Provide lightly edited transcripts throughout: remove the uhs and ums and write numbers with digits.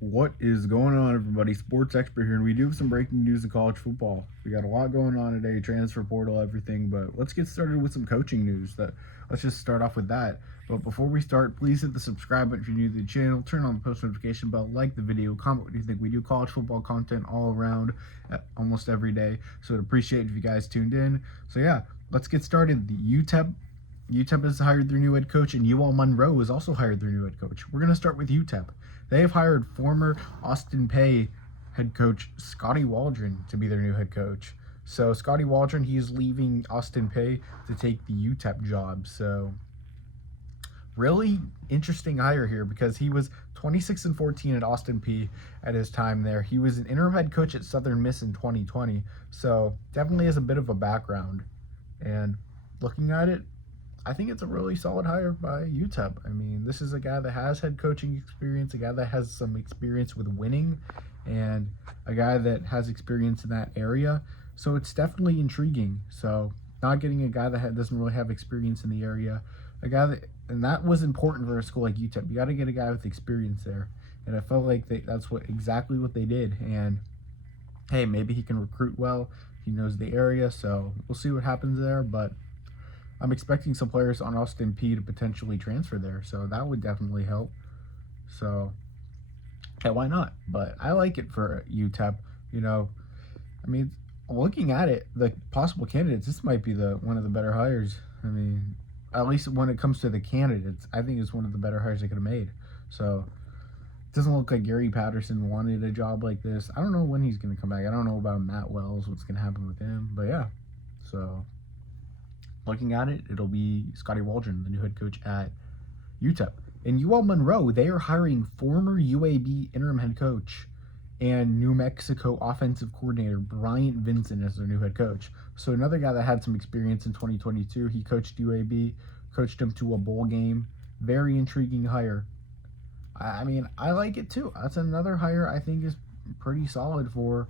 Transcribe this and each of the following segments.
What is going on, everybody? Sports expert here, and we do have some breaking news in college football. We got a lot going on today, transfer portal, everything, but let's get started with some coaching news. Let's just start off with that. But before we start, please hit the subscribe button if you're new to the channel, turn on the post notification bell, like the video, comment what you think. We do college football content all around almost every day, so I'd appreciate it if you guys tuned in. So yeah, let's get started. The UTEP has hired their new head coach, and Monroe has also hired their new head coach. We're going to start with UTEP. They have hired former Austin Peay head coach Scotty Walden to be their new head coach. So Scotty Walden, he's leaving Austin Peay to take the UTEP job. So really interesting hire here because he was 26-14 at Austin Peay at his time there. He was an interim head coach at Southern Miss in 2020. So definitely has a bit of a background. And looking at it, I think it's a really solid hire by UTEP. I mean, this is a guy that has head coaching experience, a guy that has some experience with winning, and a guy that has experience in that area. So it's definitely intriguing. So not getting a guy that doesn't really have experience in the area, and that was important for a school like UTEP. You got to get a guy with experience there, and I felt like that's exactly what they did. And hey, maybe he can recruit well. He knows the area, so we'll see what happens there. But I'm expecting some players on Austin Peay to potentially transfer there, so that would definitely help. So, yeah, why not? But I like it for UTEP. I mean, looking at it, the possible candidates, this might be one of the better hires. I mean, at least when it comes to the candidates, I think it's one of the better hires they could have made. So, it doesn't look like Gary Patterson wanted a job like this. I don't know when he's going to come back. I don't know about Matt Wells, what's going to happen with him. But yeah, so looking at it, it'll be Scotty Walden, the new head coach at UTEP. In Monroe, they are hiring former UAB interim head coach and New Mexico offensive coordinator Bryant Vincent as their new head coach. So another guy that had some experience in 2022. He coached UAB, coached them to a bowl game. Very intriguing hire. I mean, I like it too. That's another hire I think is pretty solid for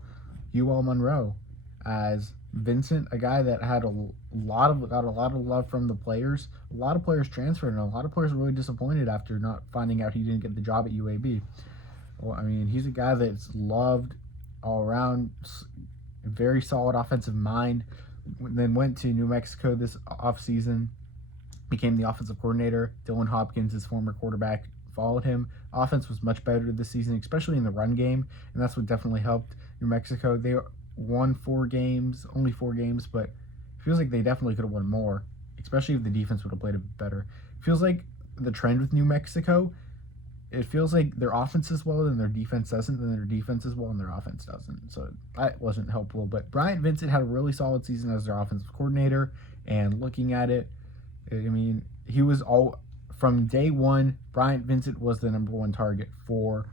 Monroe, as Vincent, a guy that had got a lot of love from the players. A lot of players transferred, and a lot of players were really disappointed after not finding out he didn't get the job at UAB. Well, I mean, he's a guy that's loved all around, very solid offensive mind. Then went to New Mexico this offseason, became the offensive coordinator. Dylan Hopkins, his former quarterback, followed him. Offense was much better this season, especially in the run game, and that's what definitely helped New Mexico. They won only 4 games, but it feels like they definitely could have won more, especially if the defense would have played a bit better. It feels like the trend with New Mexico, it feels like their offense is well and their defense doesn't, and their defense is well and their offense doesn't. So that wasn't helpful. But Bryant Vincent had a really solid season as their offensive coordinator, and looking at it, I mean, he was from day one, Bryant Vincent was the #1 target for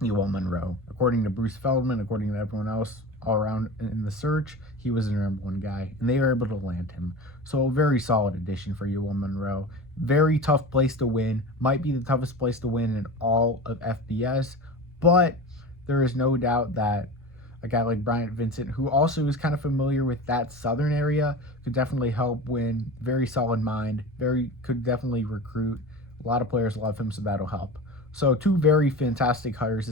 Monroe. According to Bruce Feldman, according to everyone else all around in the search, he was their #1 guy, and they were able to land him. So a very solid addition for Monroe. Very tough place to win. Might be the toughest place to win in all of FBS, but there is no doubt that a guy like Bryant Vincent, who also is kind of familiar with that southern area, could definitely help win. Very solid mind. Could definitely recruit. A lot of players love him, so that'll help. So 2 very fantastic hires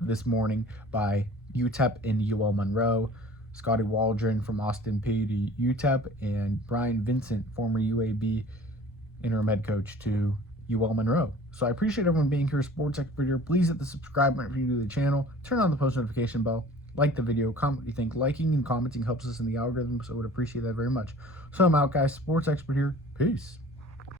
this morning by UTEP and Monroe. Scotty Walden from Austin Peay to UTEP, and Bryant Vincent, former UAB interim head coach, to Monroe. So I appreciate everyone being here. Sports expert here. Please hit the subscribe button if you're new to the channel. Turn on the post notification bell. Like the video. Comment what you think. Liking and commenting helps us in the algorithm, so I would appreciate that very much. So I'm out, guys. Sports expert here. Peace.